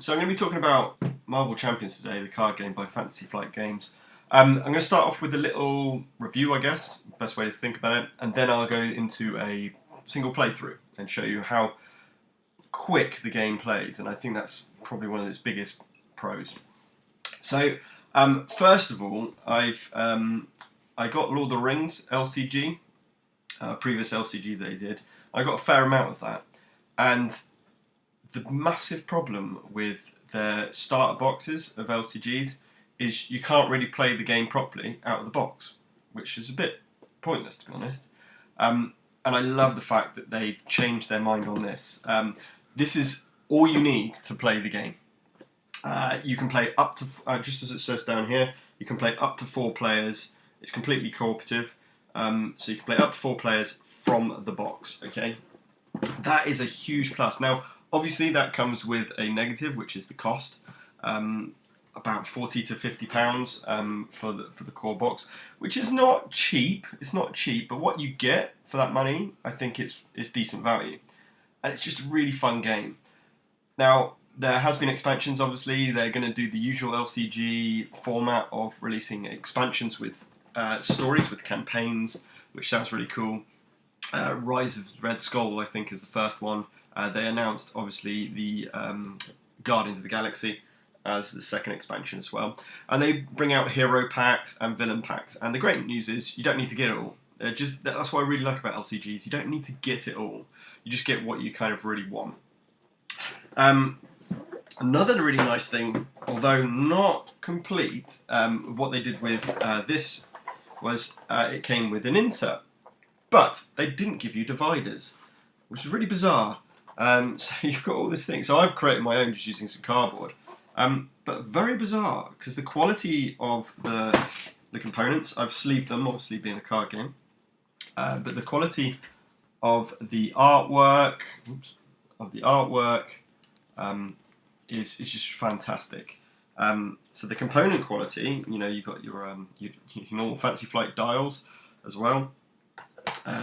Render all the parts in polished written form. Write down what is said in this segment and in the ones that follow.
So I'm going to be talking about Marvel Champions today, the card game by Fantasy Flight Games. I'm going to start off with a little review, I guess, best way to think about it, and then I'll go into a single playthrough and show you how quick the game plays, and I think that's probably one of its biggest pros. So, first of all, I got Lord of the Rings LCG, previous LCG they did. I got a fair amount of that, and the massive problem with their starter boxes of LCGs is you can't really play the game properly out of the box, which is a bit pointless, to be honest. And I love the fact that they've changed their mind on this. This is all you need to play the game. You can play up to, just as it says down here, you can play up to 4 players. It's completely cooperative, so you can play up to 4 players from the box, okay? That is a huge plus. Now, obviously that comes with a negative, which is the cost. About £40 to £50 for the core box, which is not cheap. It's not cheap, but what you get for that money, I think it's decent value, and it's just a really fun game. Now, there has been expansions. Obviously, they're going to do the usual LCG format of releasing expansions with stories, with campaigns, which sounds really cool. Rise of Red Skull, I think, is the first one. They announced, obviously, the Guardians of the Galaxy as the second expansion as well. And they bring out hero packs and villain packs. And the great news is you don't need to get it all. That's what I really like about LCGs. You don't need to get it all. You just get what you kind of really want. Another really nice thing, although not complete, what they did with this was it came with an insert. But they didn't give you dividers, which is really bizarre. So you've got all this thing. So I've created my own just using some cardboard. But very bizarre, because the quality of the components, I've sleeved them, obviously being a card game, but the quality of the artwork, is just fantastic. So the component quality, you've got your normal Fantasy Flight dials as well,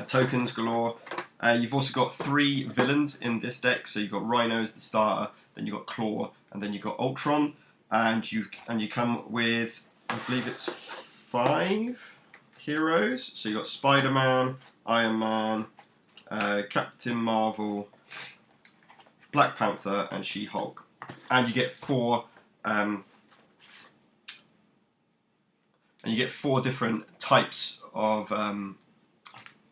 tokens galore. You've also got 3 villains in this deck, so you've got Rhino as the starter, then you've got Claw, and then you've got Ultron, and you come with, I believe it's 5 heroes. So you've got Spiderman, Iron Man, Captain Marvel, Black Panther, and She-Hulk. And you get 4 different types of I'm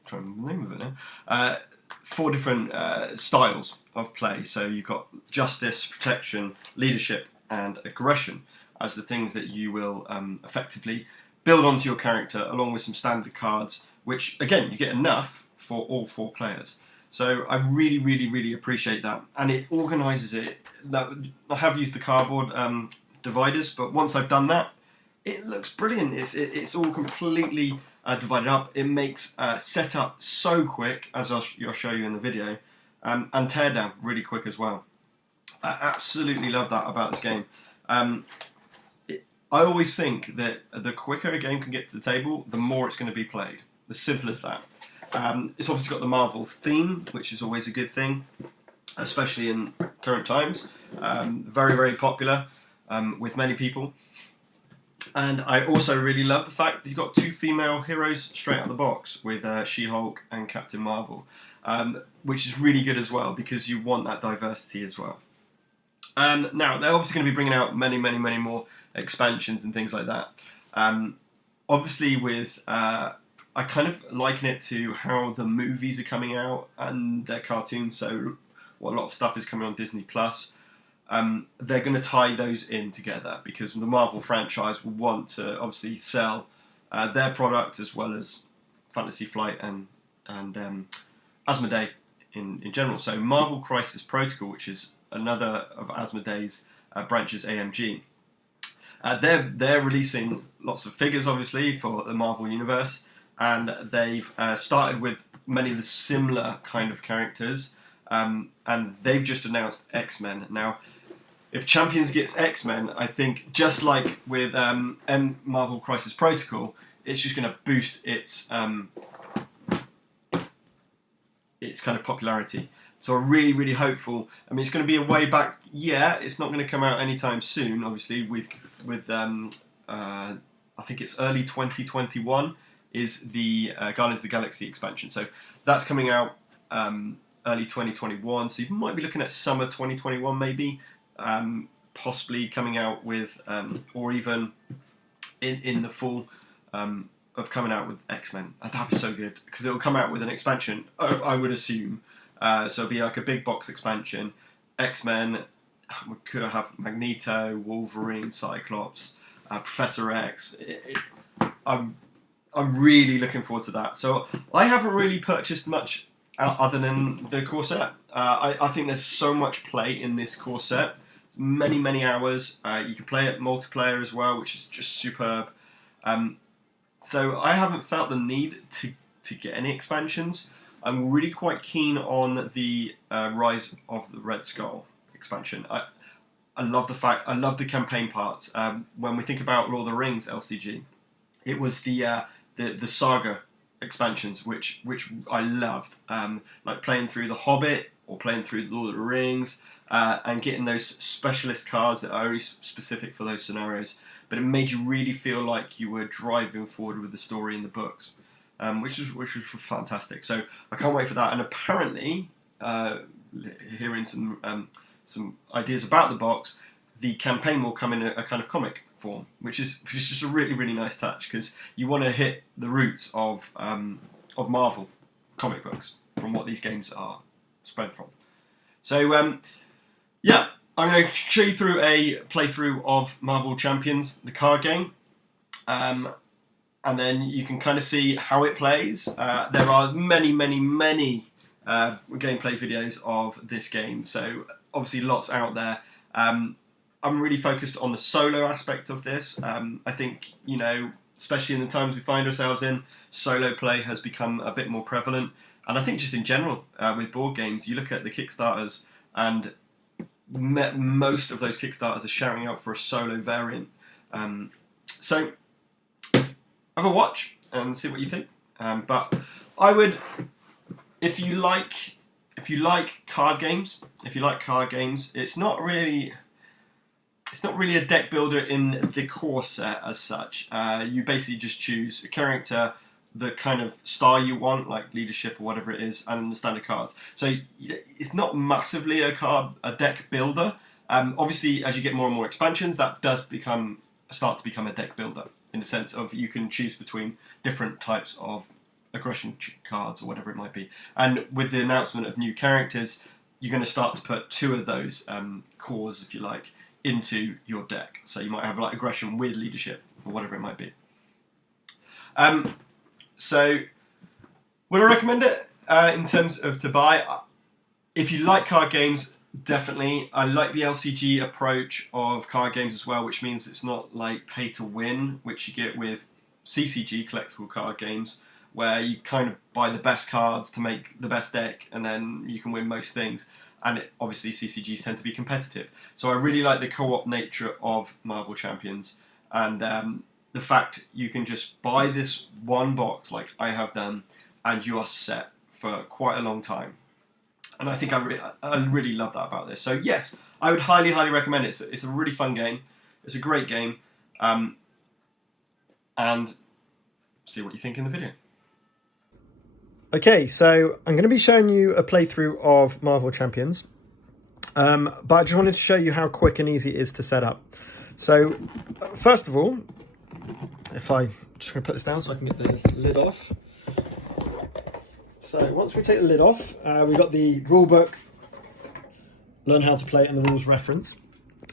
trying to remember the name of it now. 4 different styles of play. So you've got justice, protection, leadership, and aggression as the things that you will effectively build onto your character, along with some standard cards, which again you get enough for all 4 players. So I really, really, really appreciate that, and it organises it. I have used the cardboard dividers, but once I've done that, it looks brilliant. It's all completely divided up. It makes setup so quick, as I'll show you in the video, and teardown really quick as well. I absolutely love that about this game. I always think that the quicker a game can get to the table, the more it's going to be played. As simple as that. It's obviously got the Marvel theme, which is always a good thing, especially in current times. Very, very popular with many people. And I also really love the fact that you've got 2 female heroes straight out of the box with She-Hulk and Captain Marvel, which is really good as well, because you want that diversity as well. Now, they're obviously going to be bringing out many, many, many more expansions and things like that. Obviously with, I kind of liken it to how the movies are coming out and their cartoons, so a lot of stuff is coming on Disney+. They're going to tie those in together, because the Marvel franchise will want to obviously sell their product as well as Fantasy Flight and Asmodee in general. So Marvel Crisis Protocol, which is another of Asmodee's branches, AMG, they're releasing lots of figures obviously for the Marvel universe, and they've started with many of the similar kind of characters, and they've just announced X-Men. Now, if Champions gets X-Men, I think just like with Marvel Crisis Protocol, it's just going to boost its its kind of popularity. So I'm really, really hopeful. I mean, it's going to be a way back. Yeah, it's not going to come out anytime soon. Obviously, with I think it's early 2021 is the Guardians of the Galaxy expansion. So that's coming out early 2021. So you might be looking at summer 2021, maybe, possibly coming out with, or even in the fall. Of coming out with X-Men. That'd be so good, because it'll come out with an expansion, I would assume. So it'll be like a big box expansion. X-Men, we could have Magneto, Wolverine, Cyclops, Professor X. I'm really looking forward to that. So I haven't really purchased much other than the core set. I think there's so much play in this core set. Many, many hours. You can play it multiplayer as well, which is just superb. So I haven't felt the need to get any expansions. I'm really quite keen on the Rise of the Red Skull expansion. I love the campaign parts. When we think about Lord of the Rings LCG, it was the Saga expansions which I loved. Like playing through The Hobbit or playing through Lord of the Rings, and getting those specialist cards that are only specific for those scenarios. But it made you really feel like you were driving forward with the story in the books, which was fantastic. So I can't wait for that. And apparently, hearing some ideas about the box, the campaign will come in a kind of comic form, which is just a really, really nice touch, because you want to hit the roots of Marvel comic books from what these games are spread from. So yeah. I'm going to show you through a playthrough of Marvel Champions, the card game, and then you can kind of see how it plays. There are many, many, many gameplay videos of this game, so obviously lots out there. I'm really focused on the solo aspect of this. I think, especially in the times we find ourselves in, solo play has become a bit more prevalent, and I think just in general with board games, you look at the Kickstarters and most of those Kickstarters are shouting out for a solo variant. So have a watch and see what you think. But I would, if you like card games, it's not really a deck builder in the core set as such. You basically just choose a character, the kind of style you want, like leadership or whatever it is, and the standard cards. So it's not massively a deck builder. Obviously, as you get more and more expansions, that does start to become a deck builder, in the sense of you can choose between different types of aggression cards or whatever it might be. And with the announcement of new characters, you're going to start to put two of those cores, if you like, into your deck. So you might have like aggression with leadership or whatever it might be. So, would I recommend it in terms of to buy? If you like card games, definitely. I like the LCG approach of card games as well, which means it's not like pay to win, which you get with CCG, collectible card games, where you kind of buy the best cards to make the best deck, and then you can win most things. And obviously CCGs tend to be competitive. So I really like the co-op nature of Marvel Champions, and the fact you can just buy this one box like I have done, and you are set for quite a long time. And I think I really love that about this. So yes, I would highly, highly recommend it. It's a really fun game. It's a great game. And see what you think in the video. Okay, so I'm going to be showing you a playthrough of Marvel Champions. But I just wanted to show you how quick and easy it is to set up. So first of all, if I just going to put this down so I can get the lid off. So once we take the lid off, we've got the rule book, learn how to play, and the rules reference.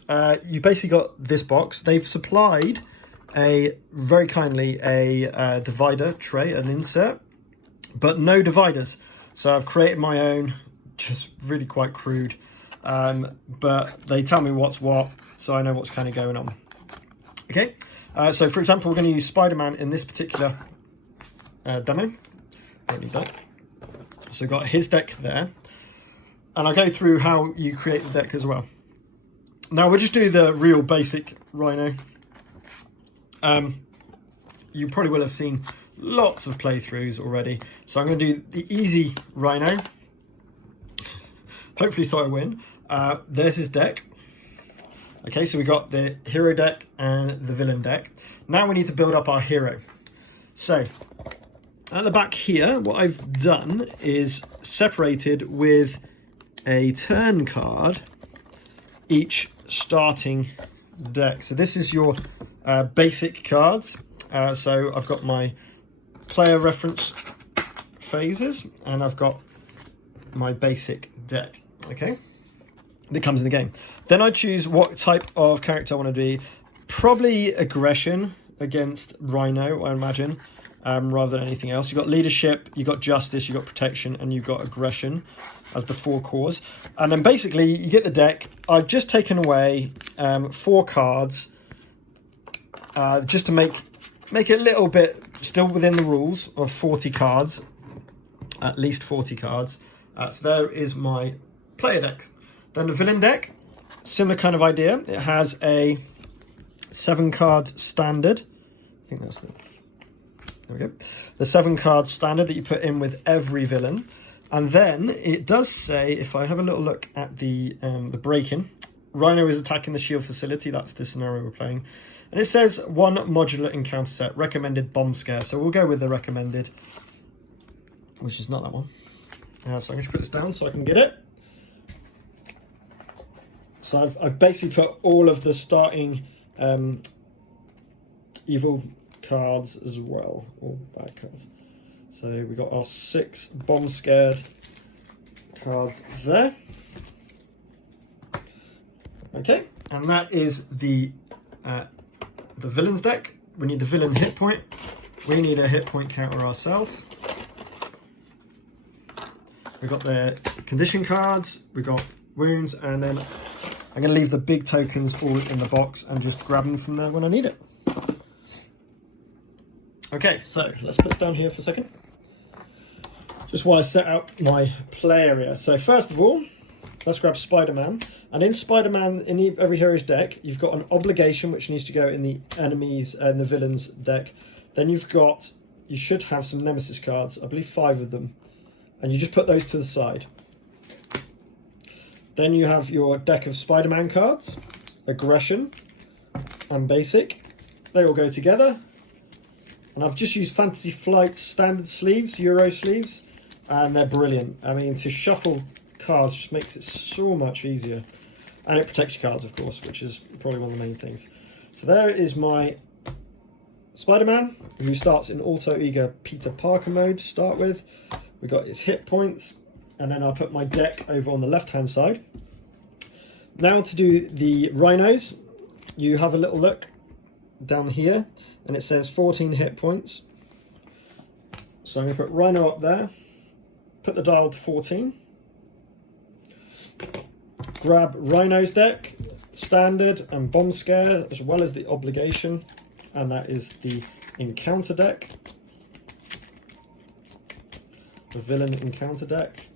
You basically got this box. They've supplied very kindly a divider tray, an insert, but no dividers. So I've created my own, just really quite crude. But they tell me what's what, so I know what's kind of going on. Okay. So, for example, we're going to use Spiderman in this particular demo. Don't need that. So, got his deck there. And I'll go through how you create the deck as well. Now, we'll just do the real basic Rhino. You probably will have seen lots of playthroughs already. So, I'm going to do the easy Rhino, hopefully so I win. There's his deck. Okay, so we got the hero deck and the villain deck. Now we need to build up our hero. So at the back here, what I've done is separated with a turn card each starting deck. So this is your basic cards. So I've got my player reference phases and I've got my basic deck. Okay, that comes in the game. Then I choose what type of character I want to be. Probably aggression against Rhino, I imagine, rather than anything else. You've got leadership, you've got justice, you've got protection, and you've got aggression as the 4 cores. And then basically you get the deck. I've just taken away 4 cards just to make it a little bit still within the rules of 40 cards, at least 40 cards. So there is my player deck. Then the villain deck, similar kind of idea. It has a 7 card standard. I think that's there we go. The 7 card standard that you put in with every villain. And then it does say, if I have a little look at the break-in, Rhino is attacking the shield facility. That's the scenario we're playing. And it says 1 modular encounter set, recommended bomb scare. So we'll go with the recommended, which is not that one. So I'm going to put this down so I can get it. So I've basically put all of the starting evil cards as well, all bad cards. So we got our 6 bomb scared cards there. Okay, and that is the villain's deck. We need the villain hit point. We need a hit point counter ourselves. We got the condition cards. We got wounds, and then I'm going to leave the big tokens all in the box and just grab them from there when I need it. Okay, so let's put this down here for a second. Just while I set up my play area. So first of all, let's grab Spiderman. And in Spiderman, in every hero's deck, you've got an obligation which needs to go in the enemies and the villain's deck. Then you should have some nemesis cards, I believe 5 of them. And you just put those to the side. Then you have your deck of Spider-Man cards, aggression and basic. They all go together. And I've just used Fantasy Flight's standard sleeves, Euro sleeves, and they're brilliant. I mean, to shuffle cards just makes it so much easier. And it protects your cards, of course, which is probably one of the main things. So there is my Spider-Man, who starts in Alter Ego Peter Parker mode to start with. We got his hit points. And then I'll put my deck over on the left-hand side. Now to do the Rhinos, you have a little look down here, and it says 14 hit points. So I'm going to put Rhino up there, put the dial to 14. Grab Rhino's deck, standard and bomb scare, as well as the obligation, and that is the encounter deck, the villain encounter deck.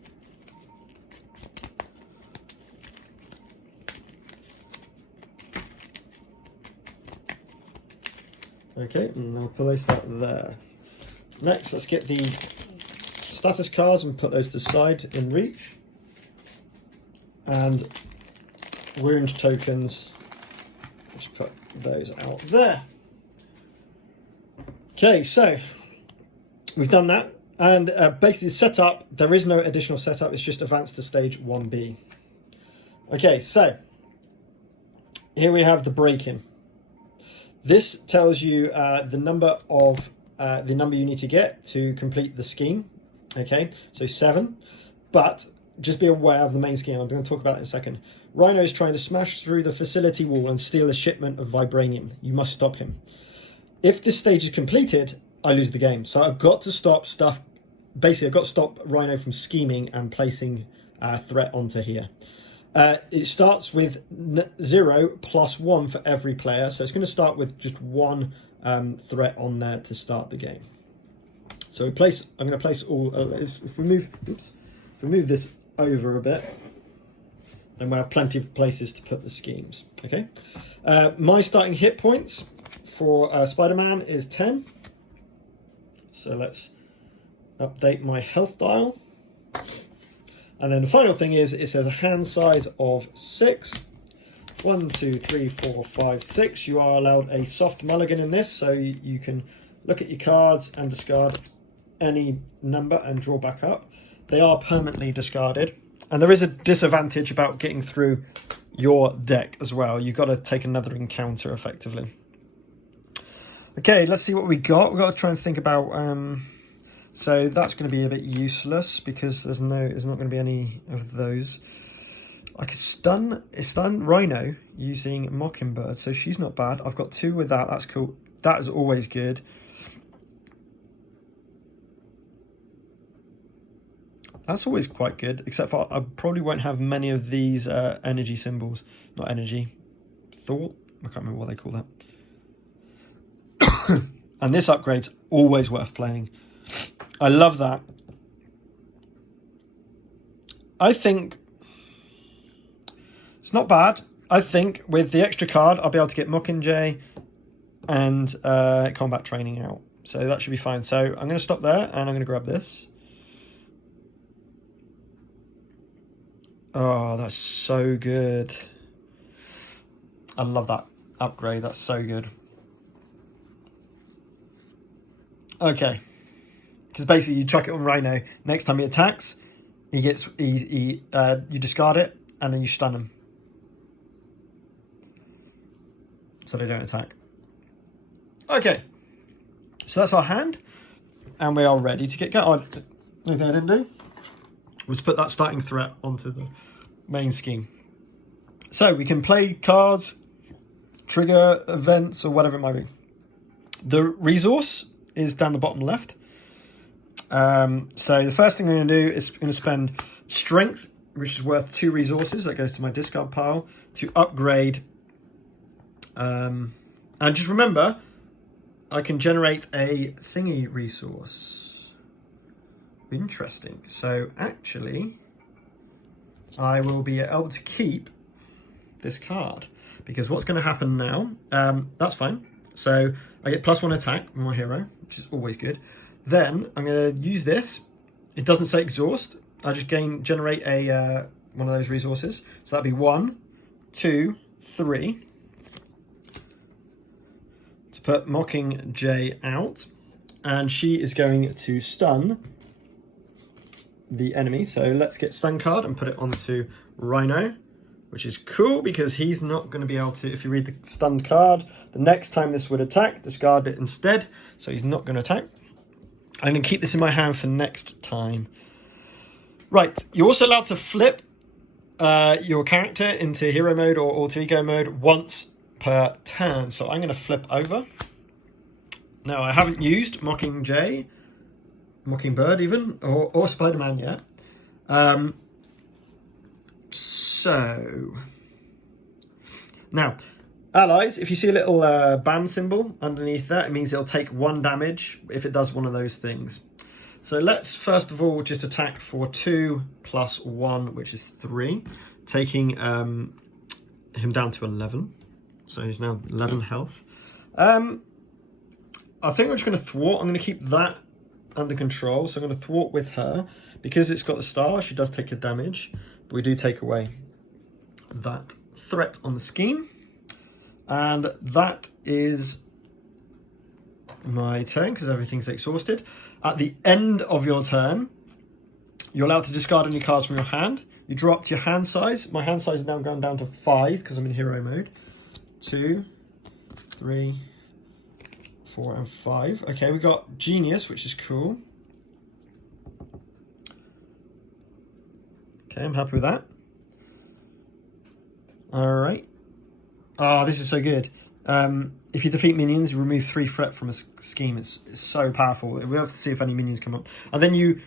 Okay, and I'll place that there. Next, let's get the status cards and put those to the side in reach. And wound tokens, just put those out there. Okay, so we've done that. And basically the setup, there is no additional setup, it's just advance to stage 1B. Okay, so here we have the break-in. This tells you the number you need to get to complete the scheme. Okay, so 7, but just be aware of the main scheme. I'm going to talk about it in a second. Rhino is trying to smash through the facility wall and steal a shipment of vibranium. You must stop him. If this stage is completed, I lose the game. So I've got to stop stuff. Basically, I've got to stop Rhino from scheming and placing a threat onto here. It starts with 0 plus 1 for every player. So it's going to start with just 1 threat on there to start the game. So I'm going to place all. If we move this over a bit, then we'll have plenty of places to put the schemes. Okay. My starting hit points for Spider-Man is 10. So let's update my health dial. And then the final thing is, it says a hand size of 6. 1, 2, 3, 4, 5, 6. You are allowed a soft mulligan in this, so you can look at your cards and discard any number and draw back up. They are permanently discarded. And there is a disadvantage about getting through your deck as well. You've got to take another encounter effectively. Okay, let's see what we got. We've got to try and think about... so that's going to be a bit useless because there's not going to be any of those. I could stun Rhino using Mockingbird, so she's not bad. I've got 2 with that. That's cool. That is always good. That's always quite good, except for I probably won't have many of these energy symbols. Not energy. Thought? I can't remember what they call that. And this upgrade's always worth playing. I love that. I think it's not bad. I think with the extra card, I'll be able to get Mockingjay and combat training out. So that should be fine. So I'm going to stop there and I'm going to grab this. Oh, that's so good. I love that upgrade. That's so good. Okay. Because basically you chuck it on Rhino. Next time he attacks, you discard it and then you stun him. So they don't attack. Okay. So that's our hand. And we are ready to get going. Oh, anything I didn't do was put that starting threat onto the main scheme. So we can play cards, trigger events, or whatever it might be. The resource is down the bottom left. So the first thing I'm going to do is going to spend strength, which is worth 2 resources. That goes to my discard pile to upgrade. And just remember, I can generate a thingy resource. Interesting. So actually, I will be able to keep this card because what's going to happen now? That's fine. So I get +1 attack with my hero, which is always good. Then I'm going to use this. It doesn't say exhaust. I just generate a one of those resources. So that'd be 1, 2, 3 to put Mockingjay out, and she is going to stun the enemy. So let's get stun card and put it onto Rhino, which is cool because he's not going to be able to, if you read the stunned card, the next time this would attack, discard it instead. So he's not going to attack. I'm going to keep this in my hand for next time. Right, you're also allowed to flip your character into hero mode or alter ego mode once per turn. So I'm going to flip over. Now I haven't used Mockingjay, Mockingbird even, or Spiderman yet. So now, allies, if you see a little BAM symbol underneath that, it means it'll take 1 damage if it does one of those things. So let's first of all just attack for 2 + 1, which is 3, taking him down to 11. So he's now 11 health. I think I'm just going to thwart. I'm going to keep that under control. So I'm going to thwart with her. Because it's got the star, she does take a damage. But we do take away that threat on the scheme. And that is my turn because everything's exhausted. At the end of your turn, you're allowed to discard any cards from your hand. You draw up to your hand size. My hand size is now going down to 5 because I'm in hero mode. 2, 3, 4, and 5. Okay, we got Genius, which is cool. Okay, I'm happy with that. All right. Oh, this is so good. If you defeat minions, you remove 3 threat from a scheme. It's so powerful. We'll have to see if any minions come up. And then you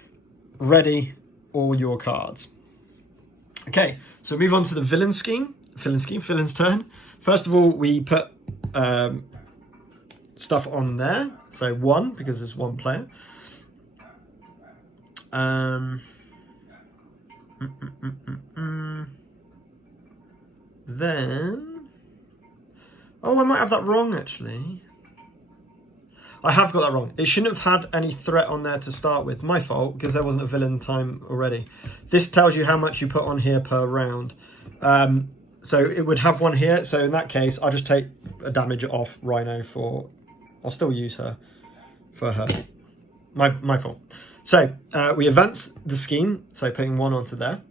ready all your cards. Okay, so move on to the villain scheme. Villain's turn. First of all, we put stuff on there. So 1, because there's 1 player. Then... Oh, I might have that wrong, actually. I have got that wrong. It shouldn't have had any threat on there to start with. My fault, because there wasn't a villain time already. This tells you how much you put on here per round. So it would have one here. So in that case, I'll just take a damage off Rhino for... I'll still use her for her. My fault. So we advance the scheme. So putting one onto there.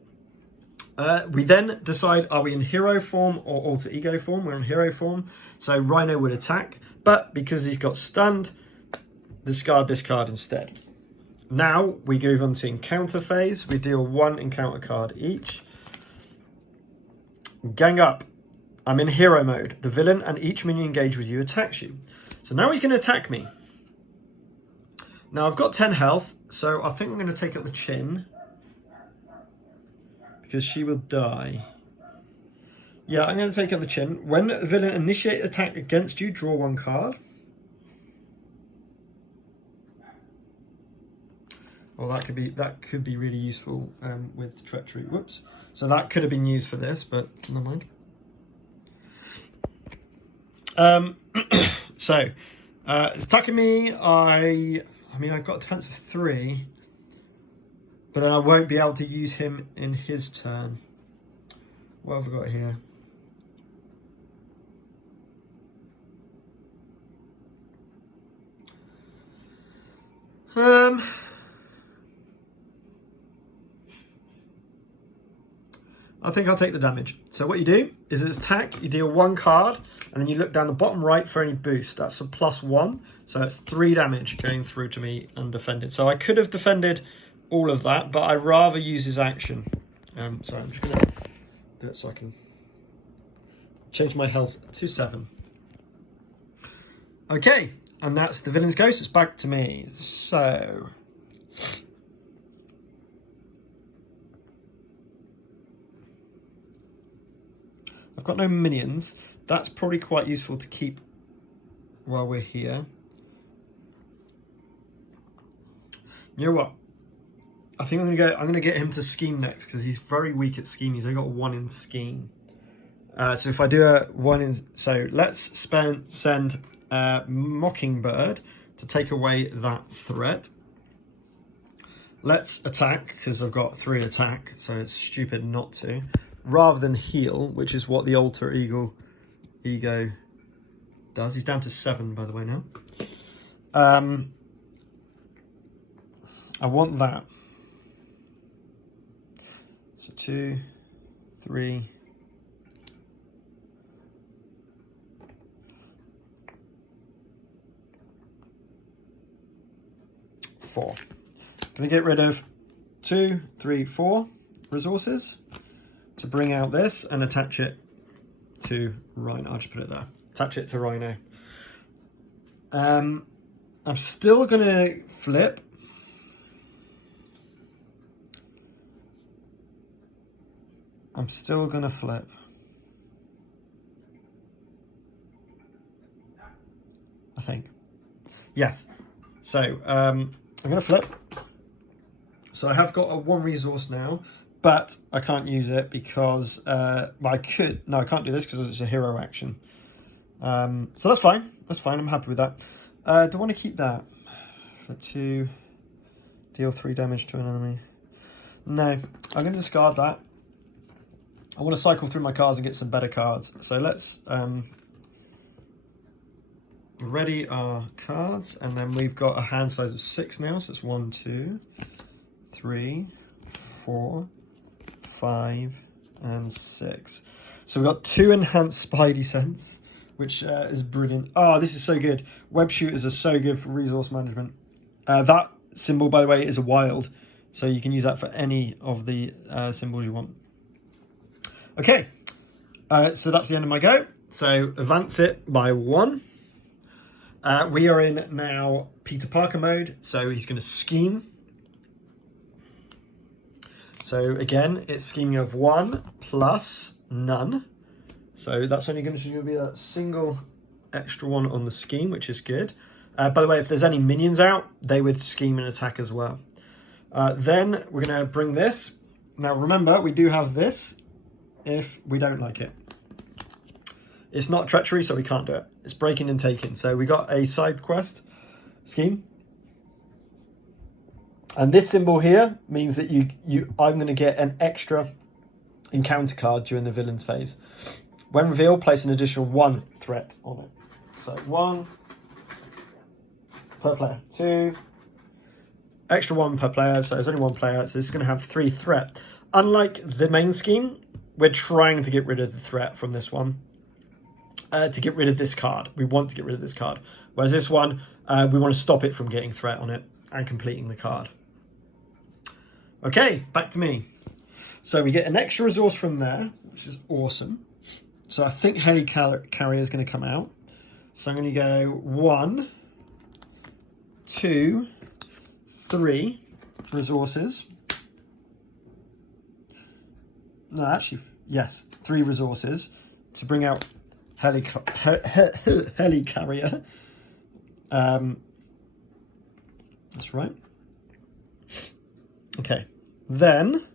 We then decide, are we in hero form or alter ego form? We're in hero form. So Rhino would attack. But because he's got stunned, discard this card instead. Now we move on to encounter phase. We deal 1 encounter card each. Gang up. I'm in hero mode. The villain and each minion engaged with you attacks you. So now he's going to attack me. Now I've got 10 health, so I think I'm going to take up the chin. Because she will die. Yeah, I'm going to take up the chin. When the villain initiate attack against you, draw 1 card. Well, that could be really useful with treachery. Whoops. So that could have been used for this, but never mind. So it's attacking me. I mean, I've got a defense of 3, but then I won't be able to use him in his turn. What have I got here? I think I'll take the damage. So what you do is it's attack, you deal 1 card, and then you look down the bottom right for any boost. That's a +1, so it's 3 damage going through to me undefended. So I could have defended all of that, but I'd rather use his action. Sorry, I'm just going to do it so I can change my health to 7. Okay, and that's the villain's ghost. It's back to me. So... I've got no minions. That's probably quite useful to keep while we're here. You know what? I think I'm gonna get him to scheme next because he's very weak at scheme. He's only got 1 in scheme. So if I do a 1 in, so let's send Mockingbird to take away that threat. Let's attack because I've got 3 attack, so it's stupid not to. Rather than heal, which is what the alter ego does. He's down to 7, by the way, now. I want that. So 2, 3. 4. Gonna get rid of 2, 3, 4 resources to bring out this and attach it to Rhino. I'll just put it there. Attach it to Rhino. I'm still gonna flip. I think. Yes. So I'm gonna flip. So I have got a 1 resource now. But I can't use it because I could. No, I can't do this because it's a hero action. So that's fine. That's fine. I'm happy with that. Do I want to keep that for 2? Deal 3 damage to an enemy. No, I'm going to discard that. I want to cycle through my cards and get some better cards. So let's ready our cards, and then we've got a hand size of 6 now. So it's 1, 2, 3, 4. 5 and 6. So we've got 2 enhanced Spidey sense, which is brilliant. Oh, this is so good. Web shooters are so good for resource management. That symbol, by the way, is a wild, so you can use that for any of the symbols you want. Okay, so that's the end of my go. So advance it by 1. We are in now Peter Parker mode, so he's going to scheme. So again, it's scheming of 1 plus none. So that's only going to be a single extra 1 on the scheme, which is good. By the way, if there's any minions out, they would scheme and attack as well. Then we're going to bring this. Now remember, we do have this if we don't like it. It's not treachery, so we can't do it. It's breaking and taking. So we got a side quest. scheme. And this symbol here means that I'm going to get an extra encounter card during the villain's phase. When revealed, place an additional 1 threat on it. So 1 per player, 2, extra 1 per player, so there's only 1 player, so it's going to have 3 threat. Unlike the main scheme, we're trying to get rid of the threat from this one. To get rid of this card. We want to get rid of this card. Whereas this one, we want to stop it from getting threat on it and completing the card. Okay, back to me. So we get an extra resource from there, which is awesome. So I think Helicarrier is going to come out. So I'm going to go 1, 2, 3 resources. No, actually, yes, 3 resources to bring out Helicarrier. That's right. Okay, then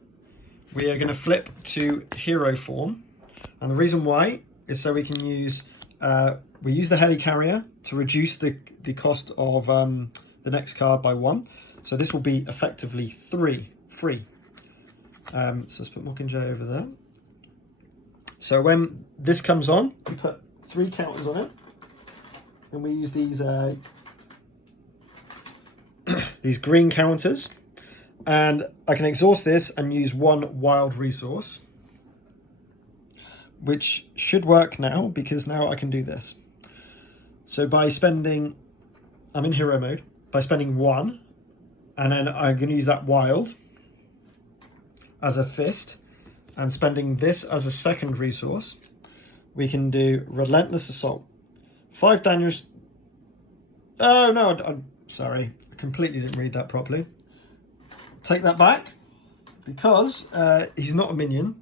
we are going to flip to hero form, and the reason why is so we can use we use the Helicarrier to reduce the cost of the next card by 1. So this will be effectively 3 free. So let's put Mockingjay over there. So when this comes on, we put 3 counters on it, and we use these these green counters. And I can exhaust this and use 1 wild resource, which should work now because now I can do this. So by spending, I'm in hero mode, by spending 1, and then I'm going to use that wild as a fist, and spending this as a second resource, we can do Relentless Assault. 5 damage. Oh no, I'm sorry, I completely didn't read that properly. Take that back, because he's not a minion.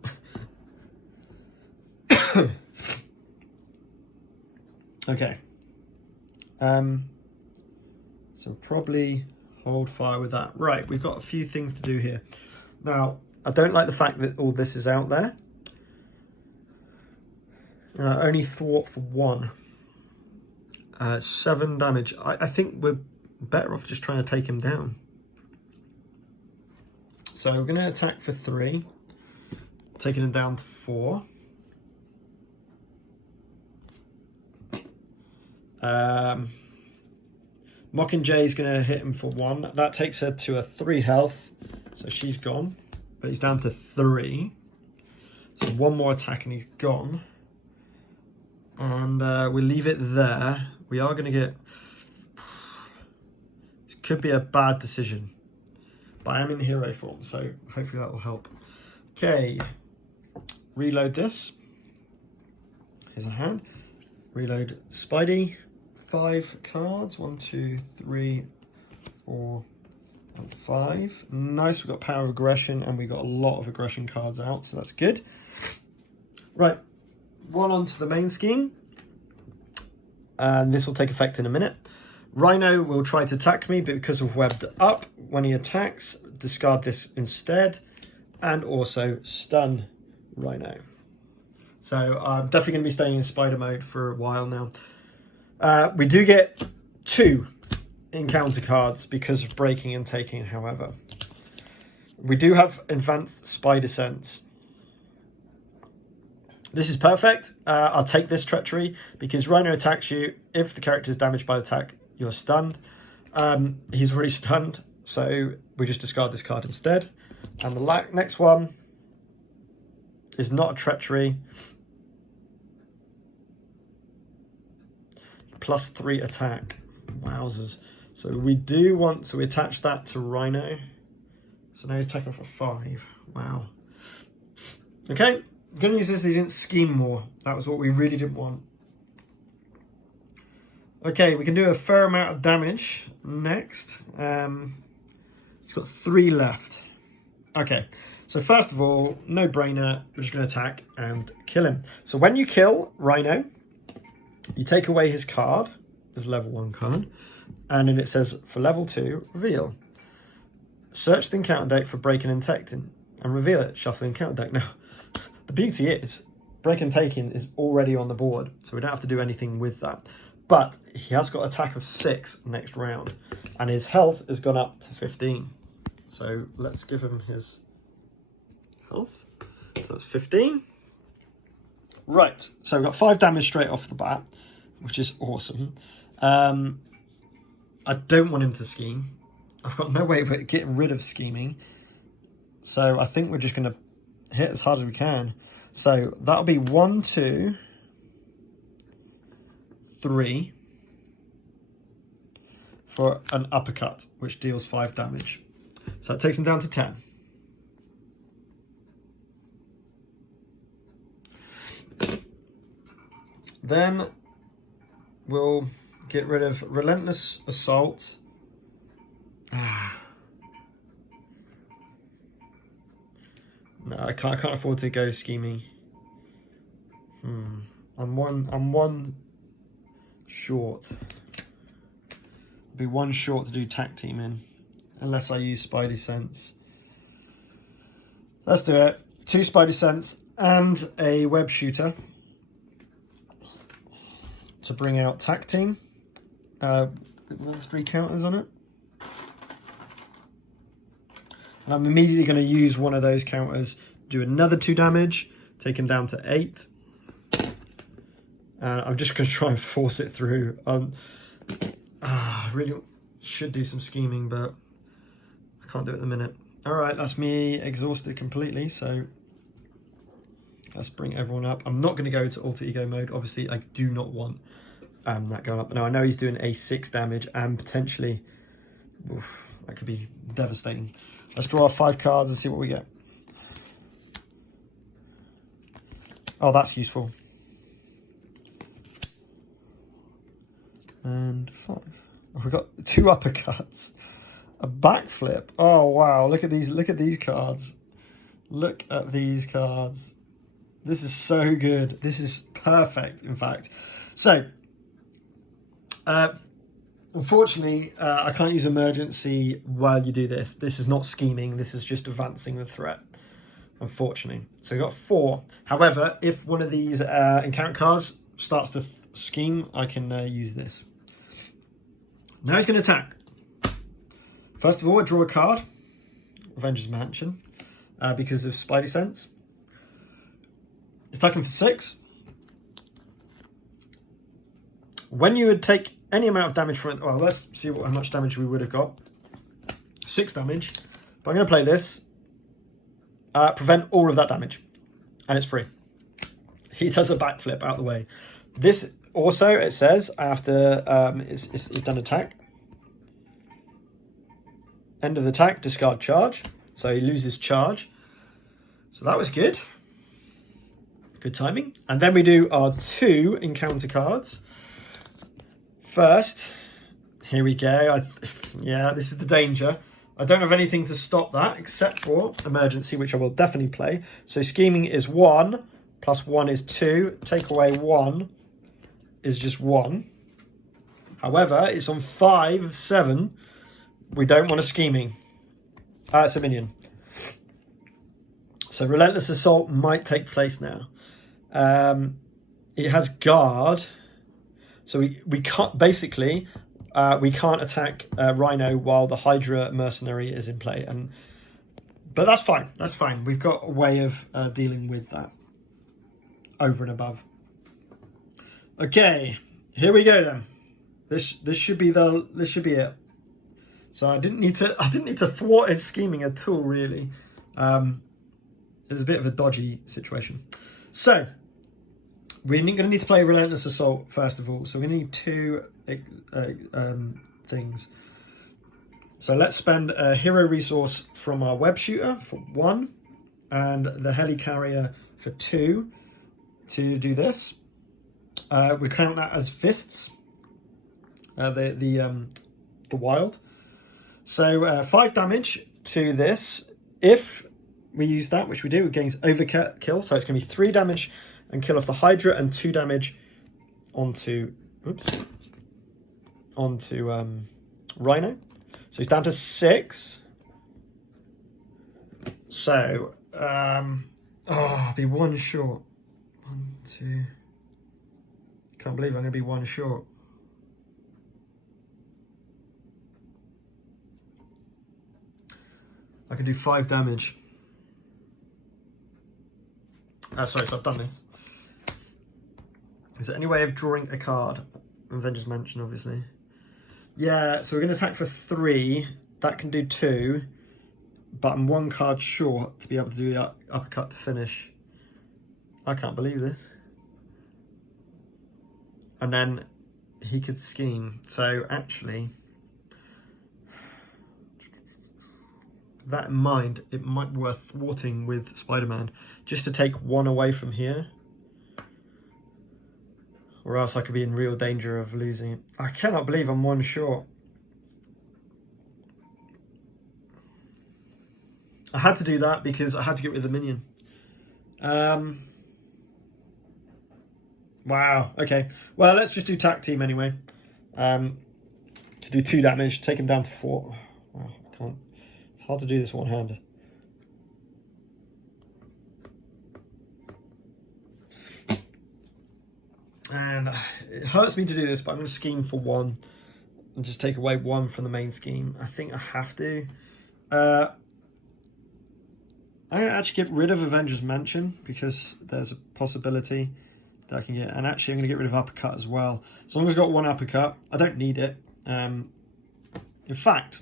Okay. So probably hold fire with that. Right, we've got a few things to do here. Now, I don't like the fact that all this is out there. Only thwart for 1. 7 damage. I think we're better off just trying to take him down. So we're going to attack for 3, taking him down to 4. Mockingjay is going to hit him for 1. That takes her to a 3 health, so she's gone. But he's down to 3. So 1 more attack and he's gone. And we leave it there. We are going to get... This could be a bad decision. But I am in hero form, so hopefully that will help. Okay, reload this. Here's a hand. Reload Spidey. 5 cards. 1, 2, 3, 4, and 5. Nice, we've got Power of Aggression, and we've got a lot of aggression cards out, so that's good. Right, 1 onto the main scheme. And this will take effect in a minute. Rhino will try to attack me, but because of webbed up, when he attacks, discard this instead, and also stun Rhino. So I'm definitely going to be staying in spider mode for a while now. We do get 2 encounter cards because of breaking and taking, however. We do have advanced spider sense. This is perfect. I'll take this treachery because Rhino attacks you. If the character is damaged by the attack, you're stunned. He's already stunned, so we just discard this card instead. And the next one is not a treachery. +3 attack. Wowzers. So we do want to attach that to Rhino. So now he's attacking for 5. Wow. Okay, I'm going to use this. He didn't scheme more. That was what we really didn't want. Okay, we can do a fair amount of damage next. It's got 3 left. Okay, so first of all, no brainer. We're just going to attack and kill him. So when you kill Rhino, you take away his card, his level 1 card, and then it says for level 2, reveal. Search the encounter deck for breaking and taking and reveal it. Shuffle the encounter deck. Now, the beauty is break and taking is already on the board, so we don't have to do anything with that. but he has got attack of 6 next round, and his health has gone up to 15. So let's give him his health. So that's 15. Right, so we've got 5 damage straight off the bat, which is awesome. I don't want him to scheme. I've got no way of getting rid of scheming. So I think we're just going to hit as hard as we can. So that'll be 1, 2, 3 for an uppercut, which deals 5 damage. So that takes him down to 10. Then we'll get rid of Relentless Assault. No, I can't afford to go scheming. I'm one short. Be 1 short to do tack teaming, unless I use Spidey Sense. Let's do it. 2 Spidey Sense and a web shooter to bring out tack team. 3 counters on it. And I'm immediately going to use one of those counters, do another 2 damage, take him down to 8. And I'm just going to try and force it through. I really should do some scheming, but I can't do it at the minute. Alright, that's me exhausted completely, so let's bring everyone up. I'm not going to go to alter ego mode. Obviously, I do not want that going up. Now, I know he's doing a 6 damage, and potentially, that could be devastating. Let's draw 5 cards and see what we get. Oh, that's useful. And 5. Oh, we've got 2 uppercuts. A backflip. Oh wow, look at these cards. Look at these cards. This is so good. This is perfect, in fact. So, unfortunately, I can't use emergency while you do this. This is not scheming. This is just advancing the threat, unfortunately. So we got 4. However, if one of these encounter cards starts to scheme, I can use this. Now he's going to attack. First of all, I draw a card. Avengers Mansion. Because of Spidey Sense. He's attacking for 6. When you would take any amount of damage from it, well, let's see how much damage we would have got. 6 damage. But I'm going to play this. Prevent all of that damage. And it's free. He does a backflip out the way. This also, it says, after it's done attack. End of the attack, discard charge. So he loses charge. So that was good. Good timing. And then we do our 2 encounter cards. First, here we go. Yeah, this is the danger. I don't have anything to stop that except for emergency, which I will definitely play. So scheming is 1, plus 1 is 2. Take away 1 is just 1. However, it's on 5, 7. We don't want a scheming. It's a minion. So Relentless Assault might take place now. It has guard. So we can't, basically, we can't attack Rhino while the Hydra mercenary is in play. But that's fine. That's fine. We've got a way of dealing with that over and above. Okay, here we go then. This should be it. So I didn't need to thwart his scheming at all, really. It was a bit of a dodgy situation. So we're going to need to play Relentless Assault first of all. So we're going to need 2 things. So let's spend a hero resource from our web shooter for 1, and the helicarrier for 2 to do this. We count that as fists. The wild. So 5 damage to this. If we use that, which we do, it gains overkill. So it's going to be 3 damage and kill off the Hydra, and 2 damage onto Rhino. So he's down to 6. So I'll be 1 short. 1, 2. Can't believe I'm going to be 1 short. I can do 5 damage. Sorry, so I've done this. Is there any way of drawing a card? Avengers Mansion, obviously. Yeah, so we're going to attack for 3. That can do 2. But I'm 1 card short to be able to do the uppercut to finish. I can't believe this. And then he could scheme. So actually, that in mind, it might be worth thwarting with Spider-Man just to take 1 away from here. Or else I could be in real danger of losing it. I cannot believe I'm 1 short. I had to do that because I had to get rid of the minion. Wow, okay. Well, let's just do tag team anyway. To do 2 damage, take him down to 4. Wow, I can't. It's hard to do this one-handed. And it hurts me to do this, but I'm going to scheme for 1 and just take away 1 from the main scheme. I think I have to. I'm going to actually get rid of Avengers Mansion because there's a possibility that I can get. And actually, I'm going to get rid of Uppercut as well. As long as I've got 1 Uppercut, I don't need it. In fact,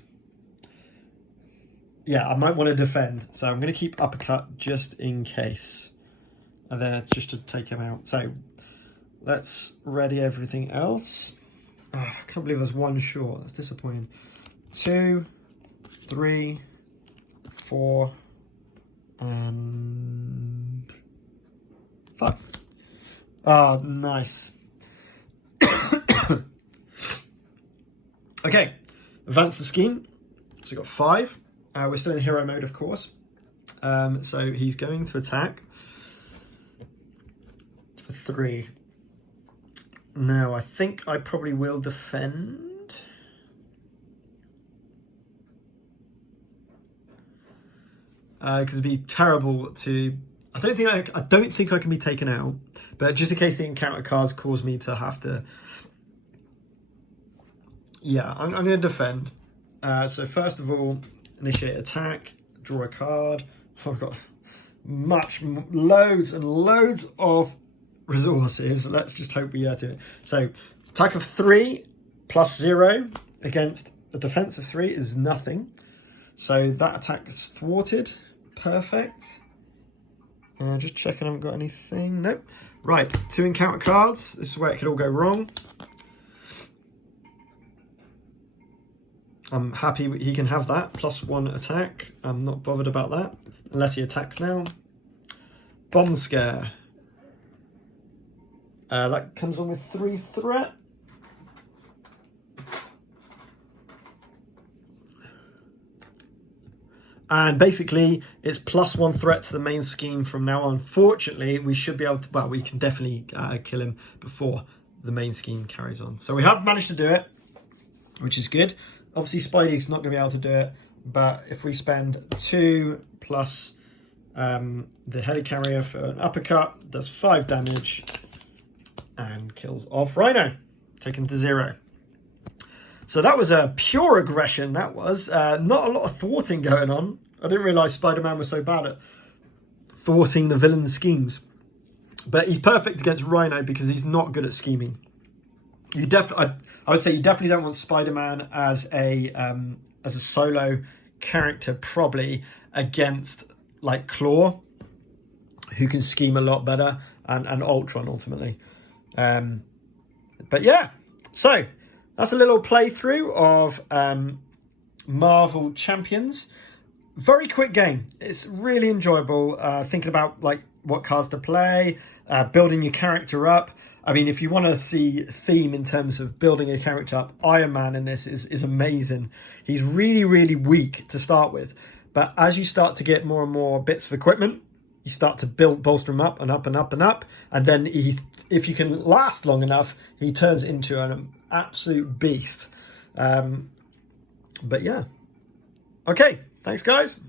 yeah, I might want to defend. So I'm going to keep Uppercut just in case. And then just to take him out. So let's ready everything else. Oh, I can't believe there's 1 short. That's disappointing. 2, 3, 4, and 5. Oh, nice. Okay, advance the scheme. So we've got 5. We're still in hero mode, of course. So he's going to attack for 3. Now, I think I probably will defend. Because it'd be terrible to. I don't think I can be taken out, but just in case the encounter cards cause me to have to. Yeah, I'm going to defend. So first of all, initiate attack, draw a card. Oh, I've got loads and loads of resources. Let's just hope we get it. So attack of 3 plus 0 against a defense of 3 is nothing. So that attack is thwarted. Perfect. Just checking I haven't got anything. Nope. Right, 2 encounter cards. This is where it could all go wrong. I'm happy he can have that. Plus 1 attack. I'm not bothered about that. Unless he attacks now. Bomb Scare. That comes on with 3 threat. And basically, it's plus 1 threat to the main scheme from now on. Fortunately, we should be able to, well, we can definitely kill him before the main scheme carries on. So we have managed to do it, which is good. Obviously, Spidey's not going to be able to do it, but if we spend 2 plus the helicarrier for an uppercut, does 5 damage and kills off Rhino, taking to 0. So that was a pure aggression, that was. Not a lot of thwarting going on. I didn't realise Spider-Man was so bad at thwarting the villain's schemes. But he's perfect against Rhino because he's not good at scheming. I would say you definitely don't want Spider-Man as a solo character, probably, against, like, Claw, who can scheme a lot better, and Ultron, ultimately. But yeah, so that's a little playthrough of Marvel Champions. Very quick game. It's really enjoyable. Thinking about like what cards to play, building your character up. I mean, if you want to see theme in terms of building a character up, Iron Man in this is amazing. He's really, really weak to start with. But as you start to get more and more bits of equipment, you start to bolster him up and up and up and up. And then if you can last long enough, he turns into an absolute beast. But yeah. Okay, thanks guys.